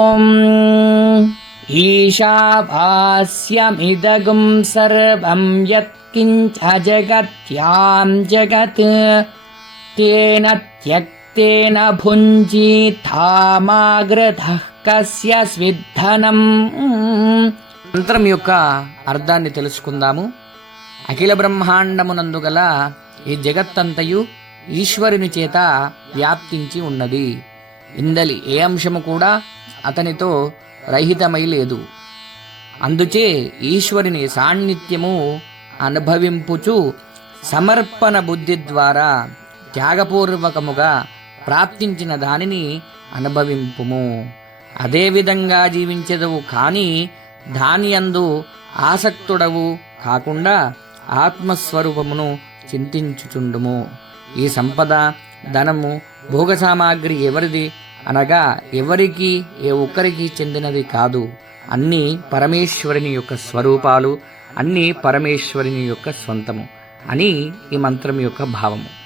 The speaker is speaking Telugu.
ఓం ఈశావాస్యమిదగుం సర్వం యత్కించ జగత్యాం జగత్ తేన త్యక్తేన భుంజీతామాగ్రధః కస్య స్విద్ధనం. మంత్రం యొక్క అర్థాన్ని తెలుసుకుందాము. అఖిల బ్రహ్మాండమునందు గల ఈ జగత్తంతయు ఈశ్వరుని చేత వ్యాప్తించి ఉన్నది. ఇందలి ఏ అంశము కూడా అతనితో రహితమై లేదు. అందుచే ఈశ్వరుని సాన్నిధ్యము అనుభవింపుచు సమర్పణ బుద్ధి ద్వారా త్యాగపూర్వకముగా ప్రాప్తించిన దానిని అనుభవింపుము. అదేవిధంగా జీవించెదవు కానీ దాని యందు ఆసక్తుడవు కాకుండా ఆత్మస్వరూపమును చింతించుచుండుము. ఈ సంపద, ధనము, భోగ సామాగ్రి ఎవరిది అనగా ఎవరికి ఏ ఒక్కరికి చెందినది కాదు. అన్నీ పరమేశ్వరుని యొక్క స్వరూపాలు, అన్నీ పరమేశ్వరుని యొక్క స్వంతము అని ఈ మంత్రం యొక్క భావము.